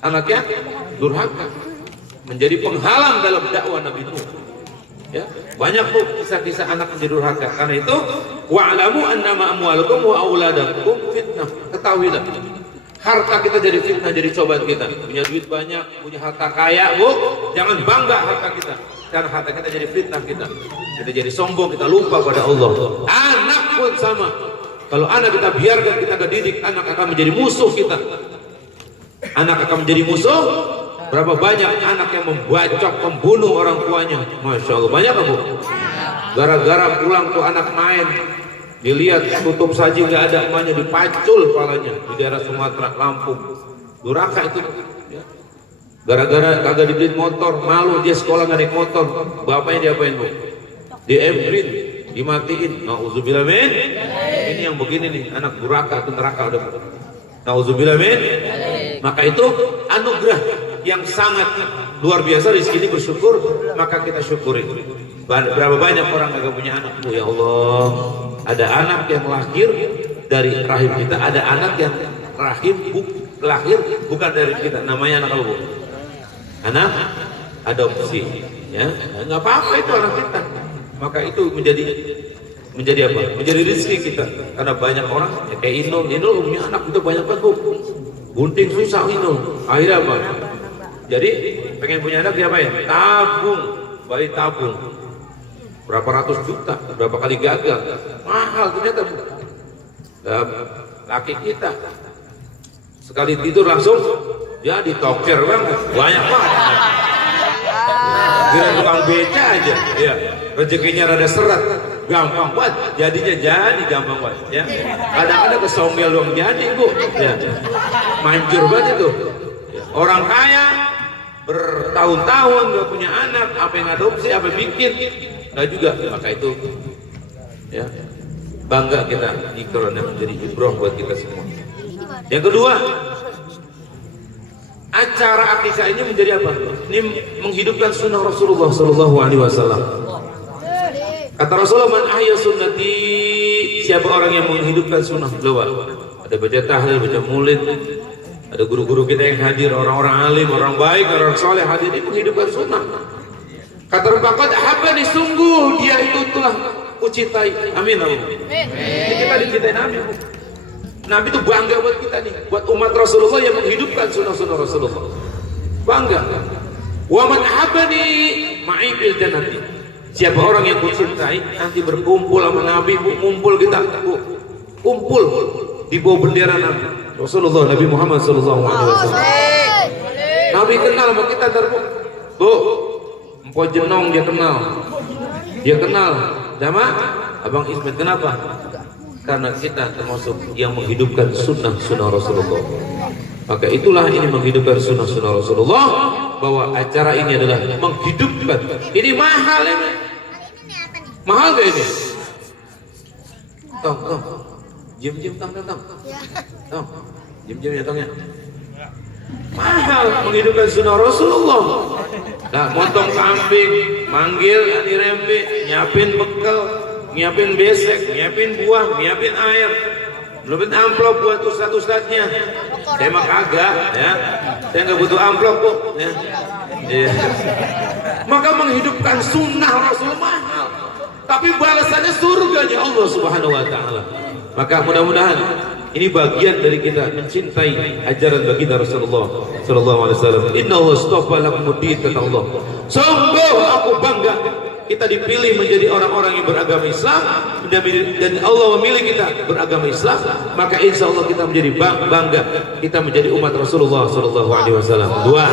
Anaknya durhaka. Menjadi penghalang dalam dakwah Nabi Nuh. Ya, banyak tuh kisah-kisah anak menjadi durhaka. Karena itu wa'lamu annama amwalukum wa auladakum fitnah. Ketahuilah. Harta kita jadi fitnah, jadi cobaan kita. Punya duit banyak, punya harta kaya, Bu, jangan bangga harta kita. Karena harta kita jadi fitnah kita. Kita jadi sombong, kita lupa pada Allah. Anak pun sama. Kalau anak kita biarkan, kita gak didik, anak akan menjadi musuh kita. Anak akan menjadi musuh. Berapa banyak anak yang membacok, membunuh orang tuanya. Masya Allah, banyak gak Bu? Gara-gara pulang tuh anak main, dilihat tutup saji nggak ada, emaknya dipacul kepalanya di daerah Sumatera, Lampung. Durhaka itu ya. Gara-gara kagak dibeli motor, malu dia sekolah nggak naik motor, bapaknya diapain Bu? di-embrin, dimatiin. Nauzubillah min. Ini yang begini nih, anak duraka atau neraka udah. Nauzubillah min. Maka itu anugerah yang sangat luar biasa. Rezeki ini bersyukur, maka kita syukuri. Berapa banyak orang yang gak punya anak, Bu, ya Allah. Ada anak yang lahir dari rahim kita, ada anak yang lahir bukan dari kita. Namanya anak apa, Bu? Anak adopsi, ya. Nggak apa-apa itu anak kita. Maka itu menjadi apa? Menjadi rezeki kita. Karena banyak orang ya, kayak Inul punya anak itu banyak banget, Bu. Gunting susah Inul. Akhirnya apa? Jadi pengen punya anak dia apa ya? Tabung, bayi tabung. Berapa ratus juta, berapa kali gagal, mahal ternyata. Laki kita sekali tidur langsung ya ditokir banget, banyak banget. Kira tukang beca aja, ya rezekinya rada seret, gampang banget. Jadinya jadi gampang banget. Ya, kadang-kadang kesonggel doang jadi, Bu. Ya, manjur banget itu. Orang kaya bertahun-tahun gak punya anak, apa yang adopsi, apa yang bikin, nggak juga. Maka itu, ya bangga kita ikrar yang menjadi ibrah buat kita semua. Yang kedua, acara akikah ini menjadi apa? Ini menghidupkan sunnah Rasulullah Sallallahu Alaihi Wasallam. Kata Rasulullah, man ahya sunnati, siapa orang yang menghidupkan sunnah beliau. Ada baca tahlil, baca maulid, ada guru-guru kita yang hadir, orang-orang alim, orang baik, orang soleh hadir, ini menghidupkan sunnah. Kata Rasulullah, ahabani, sungguh dia itu telah kucintai. Amin, amin. Kita dicintai Nabi. Nabi itu bangga buat kita nih, buat umat Rasulullah yang menghidupkan sunnah-sunnah Rasulullah. Bangga. Wa man ahabani ma'i bil jannati. Siapa orang yang kucintai nanti berkumpul sama Nabi, kumpul kita, kumpul di bawah bendera Nabi Rasulullah, Nabi Muhammad sallallahu alaihi wasallam. Nabi kenal sama kita, Bu. Empo Jenong dia kenal. Sama Abang Ismet. Kenapa? Karena kita termasuk yang menghidupkan sunnah Rasulullah. Maka itulah ini menghidupkan sunnah Rasulullah, bahwa acara ini adalah menghidupkan. Ini mahal ini. Mahal gak ini? Tong. Jim, tong. Jim ya tongnya. Mahal menghidupkan sunnah Rasulullah. Nah, motong kambing, manggil dirembe, nyiapin bekal, nyiapin besek, nyiapin buah, nyiapin air, belum amplop buat ustadz-ustadznya. Saya mah kagak, ya. Saya nggak butuh amplop, Bu. Ya. Iya. Maka menghidupkan sunnah Rasul mahal, tapi balasannya surganya Allah Subhanahu Wa Taala. Maka mudah-mudahan ini bagian dari kita mencintai ajaran baginda Rasulullah Sallallahu Alaihi Wasallam. Innahu astafa lakumud-din, kata Allah. Sungguh aku bangga kita dipilih menjadi orang-orang yang beragama Islam, dan Allah memilih kita beragama Islam. Maka insya Allah kita menjadi bangga kita menjadi umat Rasulullah Sallallahu Alaihi Wasallam. Dua,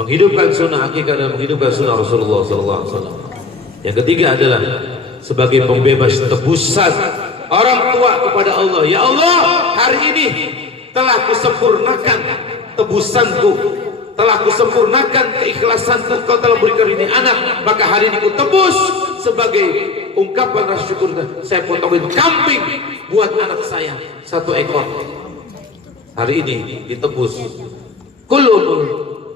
menghidupkan sunnah akikah dan menghidupkan sunnah Rasulullah Sallallahu Alaihi Wasallam. Yang ketiga adalah sebagai pembebas tebusan orang tua kepada Allah. Ya Allah, hari ini telah kusempurnakan tebusanku, telah kusempurnakan keikhlasanku, kau telah berikan ini anak, maka hari ini ku tebus sebagai ungkapan rasa syukur. Saya potongin kambing buat anak saya 1 ekor. Hari ini ditebus. Kullu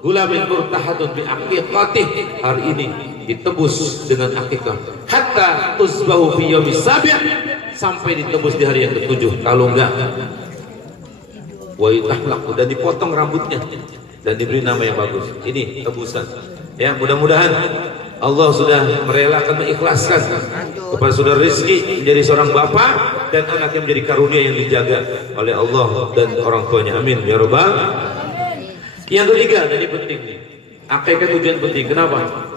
gulamin murtahadun bi aqiqatih, hari ini ditebus dengan akikah. Hatta tusbahu fi yaumis sabi', sampai ditebus di hari yang ke-7. Kalau enggak, wa yutahlaq, dan dipotong rambutnya dan diberi nama yang bagus. Ini tebusan. Ya, mudah-mudahan Allah sudah merelakan, mengikhlaskan kepada saudara Rizki menjadi seorang bapak dan anak yang menjadi karunia yang dijaga oleh Allah dan orang tuanya. Amin ya rabbal. Yang ketiga, dan ini penting nih, akikah tujuan penting. Kenapa?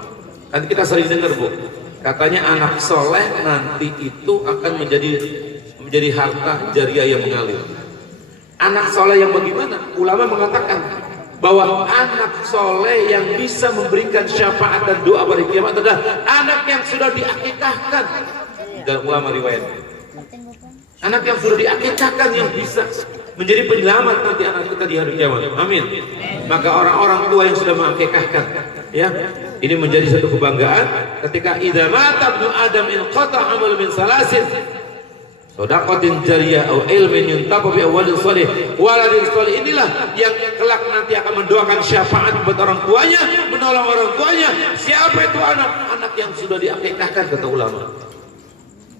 Kan kita sering dengar, Bu, katanya anak soleh nanti itu akan menjadi harta jariah yang mengalir. Anak soleh yang bagaimana? Ulama mengatakan bahwa anak soleh yang bisa memberikan syafaat dan doa pada kiamat adalah anak yang sudah diakikahkan. Dan ulama riwayat, anak yang sudah diakikahkan yang bisa menjadi penyelamat nanti anak kita di hari kiamat. Amin. Maka orang-orang tua yang sudah mengakikahkan, ya, Ini menjadi satu kebanggaan ketika idza mata ibnu Adam in qata amal min salasin shadaqatin jariyah atau ilmin yuntafa bi awalin salih waladin salih. Inilah yang kelak nanti akan mendoakan syafaat buat orang tuanya, menolong orang tuanya. Siapa itu anak? Anak yang sudah diakikahkan, kata ulama.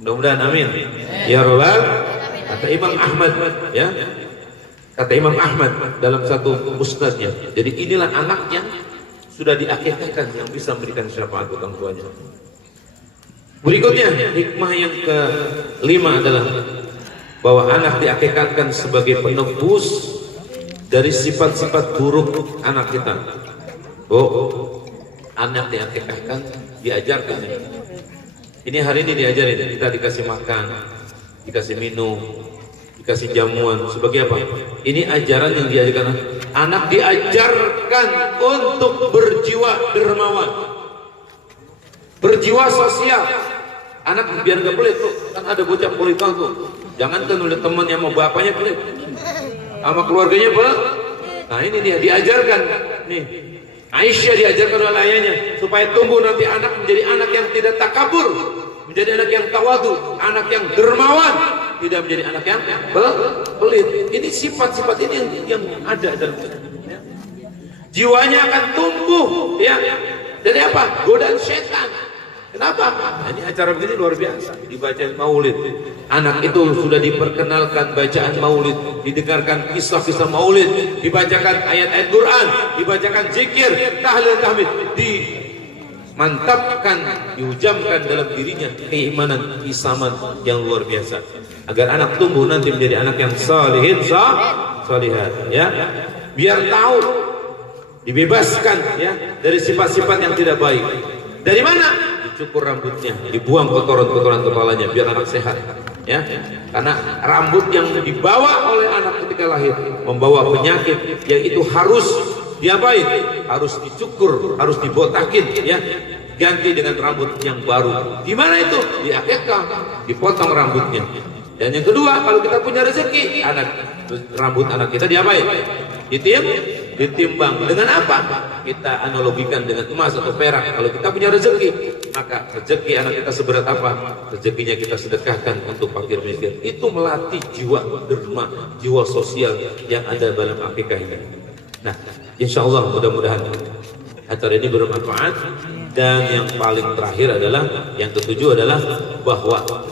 Mudah-mudahan amin ya rabbal. Kata Imam Ahmad, ya, kata Imam Ahmad dalam satu musnadnya, jadi inilah anak yang sudah diakikahkan yang bisa memberikan syafaat buat orang tuanya. Berikutnya hikmah yang kelima adalah bahwa anak diakikahkan sebagai penebus dari sifat-sifat buruk anak kita. Oh, anak diakikahkan, diajarkan. Ini hari ini diajarin, kita dikasih makan, dikasih minum, dikasih jamuan. Sebagai apa? Ini ajaran yang diajarkan. Anak diajarkan untuk berjiwa dermawan, berjiwa sosial. Anak biar gak pelit tuh, kan ada bocah pelit tuh. Jangan kan oleh temannya sama bapaknya pelit, sama keluarganya pelit. Nah ini dia diajarkan nih. Aisyah diajarkan oleh ayahnya supaya tumbuh nanti anak menjadi anak yang tidak takabur, menjadi anak yang tawadu, anak yang dermawan, tidak menjadi anak yang pelit. Ini sifat-sifat ini yang ada dalam ya. Jiwanya akan tumbuh ya. Dari apa? Godaan setan. Kenapa? Nah, ini acara begini luar biasa. Dibacain maulid. Anak itu sudah diperkenalkan bacaan maulid, didengarkan kisah-kisah maulid, dibacakan ayat-ayat Quran, dibacakan zikir, tahlil, tahmid, dimantapkan, diujamkan dalam dirinya keimanan, keislaman yang luar biasa. Agar anak tumbuh nanti menjadi anak yang salihin, salihat, ya. Biar tahu, dibebaskan ya dari sifat-sifat yang tidak baik. Dari mana? Dicukur rambutnya, dibuang kotoran-kotoran kepalanya biar anak sehat ya. Karena rambut yang dibawa oleh anak ketika lahir membawa penyakit yang itu harus diapain? Harus dicukur, harus dibotakin ya. Ganti dengan rambut yang baru. Gimana itu? Diakekah, dipotong rambutnya. Dan yang kedua, kalau kita punya rezeki, rambut anak kita diapain? Ditimbang dengan apa? Kita analogikan dengan emas atau perak. Kalau kita punya rezeki, maka rezeki anak kita seberat apa? Rezekinya kita sedekahkan untuk fakir miskin. Itu melatih jiwa derma, jiwa sosial yang ada dalam akikah ini. Nah, insya Allah mudah-mudahan acara ini bermanfaat. Dan yang paling terakhir adalah yang ketujuh adalah bahwa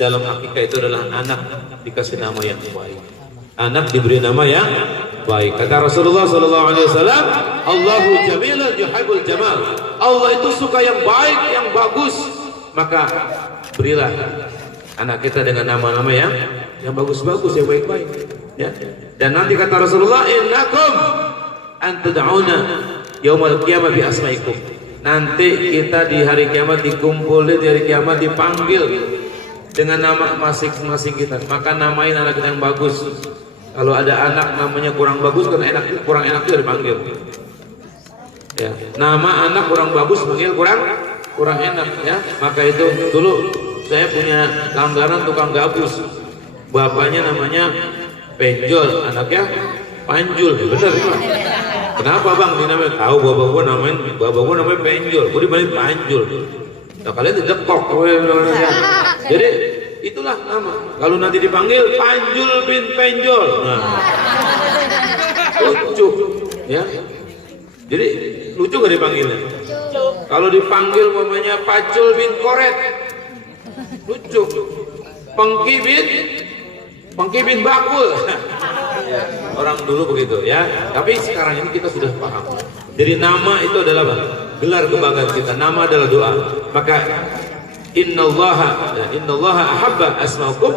dalam akikah itu adalah anak dikasih nama yang baik. Anak diberi nama yang baik. Kata Rasulullah SAW, Allahu jamilun yuhibbul jamal. Allah itu suka yang baik, yang bagus. Maka berilah anak kita dengan nama-nama yang bagus-bagus, yang baik-baik. Ya. Dan nanti kata Rasulullah, innakum antad'una yaumal qiyamah bi asmaikum. Nanti kita di hari kiamat dikumpulin, di hari kiamat dipanggil dengan nama masing-masing kita. Maka namain anak kita yang bagus. Kalau ada anak namanya kurang bagus, karena kurang enak itu dipanggil. Ya, nama anak kurang bagus, panggil kurang enak. Ya, maka itu dulu saya punya langganan tukang gabus. Bapaknya namanya Penjol, anaknya Panjul. Bener kan? Kenapa bang dinamain? Tahu bapak gua namanya Penjol. Gua dipanggil Panjul. Nah kalian didekok. Jadi itulah nama. Kalau nanti dipanggil Panjul bin Penjol, nah, lucu, ya. Jadi lucu gak dipanggilnya? Kalau dipanggil namanya Pacul bin Koret, lucu. Pengki bin Bakul. Orang dulu begitu, ya. Tapi sekarang ini kita sudah paham. Jadi nama itu adalah gelar kebanggaan kita. Nama adalah doa. Maka Innallaha ahabba asma'ukum,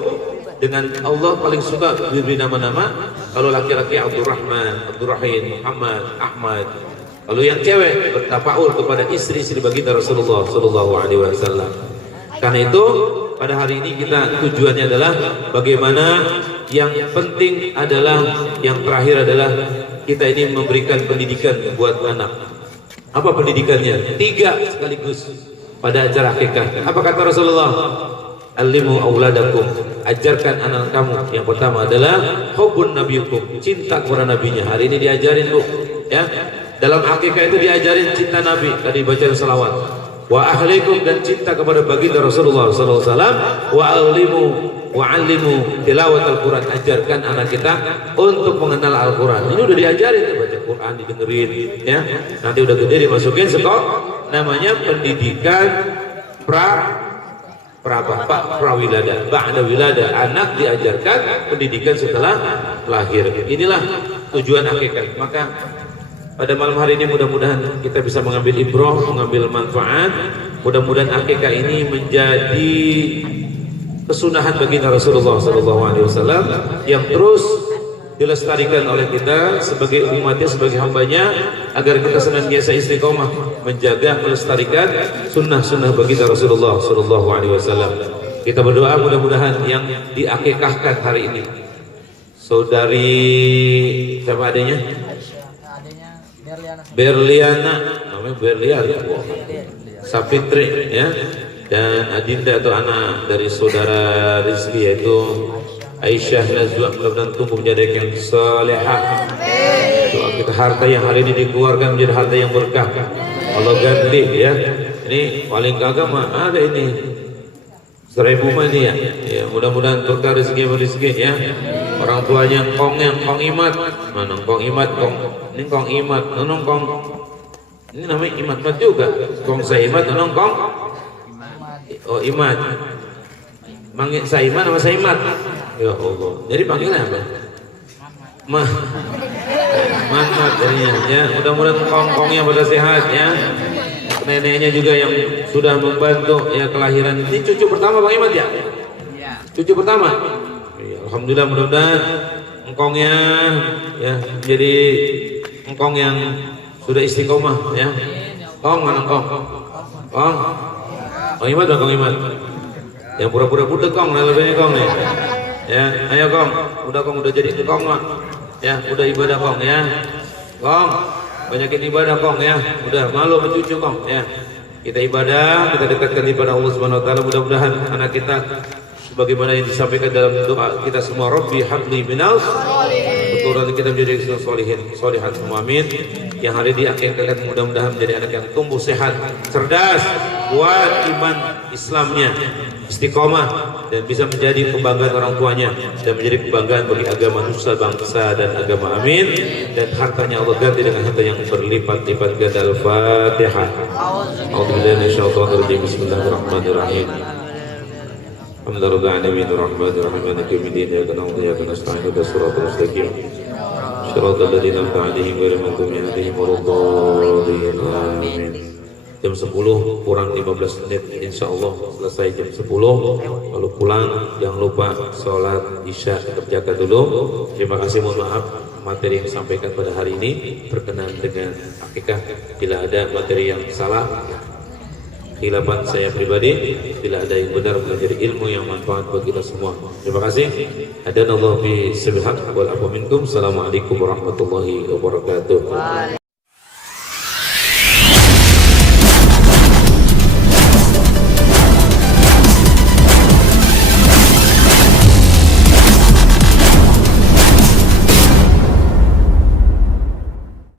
dengan Allah paling suka diberi nama-nama. Kalau laki-laki Abdurrahman, Abdurrahim, Muhammad, Ahmad. Kalau yang cewek bertapaul kepada istri-istri baginda Rasulullah sallallahu alaihi wasallam. Karena itu pada hari ini kita tujuannya adalah bagaimana yang penting adalah yang terakhir adalah kita ini memberikan pendidikan buat anak. Apa pendidikannya? 3 sekaligus. Pada acara akikah, apa kata Rasulullah? Alimu auladakum, ajarkan anak kamu. Yang pertama adalah hubbun nabiyukum, cinta kepada nabinya. Hari ini diajarin bu, ya. Dalam akikah itu diajarin cinta Nabi, tadi bacaan salawat. Wa ahlikum, dan cinta kepada baginda Rasulullah sallallahu alaihi wasallam. Wa alimu tilawat Al-Quran, ajarkan anak kita untuk mengenal Al-Quran. Ini udah diajarin, baca Quran didengerin, ya. Nanti udah gede dimasukin sekolah, namanya pendidikan prawilada, ba'da wilada. Anak diajarkan pendidikan setelah lahir. Inilah tujuan akikah. Maka pada malam hari ini mudah-mudahan kita bisa mengambil ibrah, mengambil manfaat. Mudah-mudahan akikah ini menjadi kesunahan baginda Rasulullah SAW yang terus dilestarikan oleh kita sebagai umatnya, sebagai hambanya, agar kita senantiasa istiqomah menjaga, melestarikan sunnah-sunnah baginda Rasulullah SAW. Kita berdoa mudah-mudahan yang diakikahkan hari ini saudari siapa adanya? Berliana, namanya Berliana, Sapitri, ya. Dan adinda atau anak dari saudara Rizki yaitu Aisyah Nazwa, mudah-mudahan tumbuh menjadi yang salihah. Doa kita harta yang hari ini dikeluarkan menjadi harta yang berkah. Allah ganti, ya. Ini paling kagak mah ada ini 1000 mah ini, ya. Ya, mudah-mudahan berkah rezeki ya. Orang tuanya kong imat, mana kong imat, ini kong imat, kong ini namanya imat juga. Kong saya imat, kong oh imat, manggil Saiman sama Saimat, ya Allah. Jadi panggilan apa? Manmat jadinya, ya. Mudah-mudahan kongkongnya pada sehat, ya. Neneknya juga yang sudah membantu, ya, kelahiran. Ini cucu pertama Bang Imat, ya? Cucu pertama. Ya, alhamdulillah, mudah-mudahan engkongnya, ya, jadi engkong yang sudah istiqomah, ya. Kong mana kong? Kong. Kong Imat dong, Kong Imat. Yang pura-pura budek Kong, lebihnya Kong nih. Ya, ayo Kong, udah jadi Kong mah. Ya, udah ibadah Kong, ya. Kong, banyakin ibadah Kong, ya. Udah malu mencucu Kong, ya. Kita ibadah, kita dekatkan kepada Allah Subhanahu wa taala. Mudah-mudahan anak kita sebagaimana yang disampaikan dalam doa kita semua, Rabbi habli minal sholihin, kita menjadi sholihin, sholihat semua, amin. Yang hari ini akan mudah-mudahan menjadi anak yang tumbuh sehat, cerdas, kuat iman Islamnya, istiqomah, dan bisa menjadi kebanggaan orang tuanya dan menjadi kebanggaan bagi agama nusa bangsa dan agama, amin. Dan hartanya Allah ganti dengan harta yang berlipat-lipat ganda. Al-Fatihah. A'udzubillahi minasyaitonir rajim. Bismillahirrahmanirrahim. Alhamdulillah alamin arrahmanirrahim maliki yaumiddin iyyaka na'budu wa iyyaka nasta'in ihdinas siratal mustaqim siratal ladzina an'amta 'alaihim ghairil maghdubi 'alaihim waladdallin amin. Jam 10 kurang 15 menit insyaallah selesai jam 10. Lalu pulang jangan lupa sholat isya kerjakan dulu. Terima kasih, mohon maaf materi yang disampaikan pada hari ini berkenaan dengan akikah. Bila ada materi yang salah, khilafan saya pribadi, bila ada yang benar menjadi ilmu yang manfaat bagi kita semua. Terima kasih. Hadanallahu fi sabihaq wal afu minkum. Assalamualaikum warahmatullahi wabarakatuh.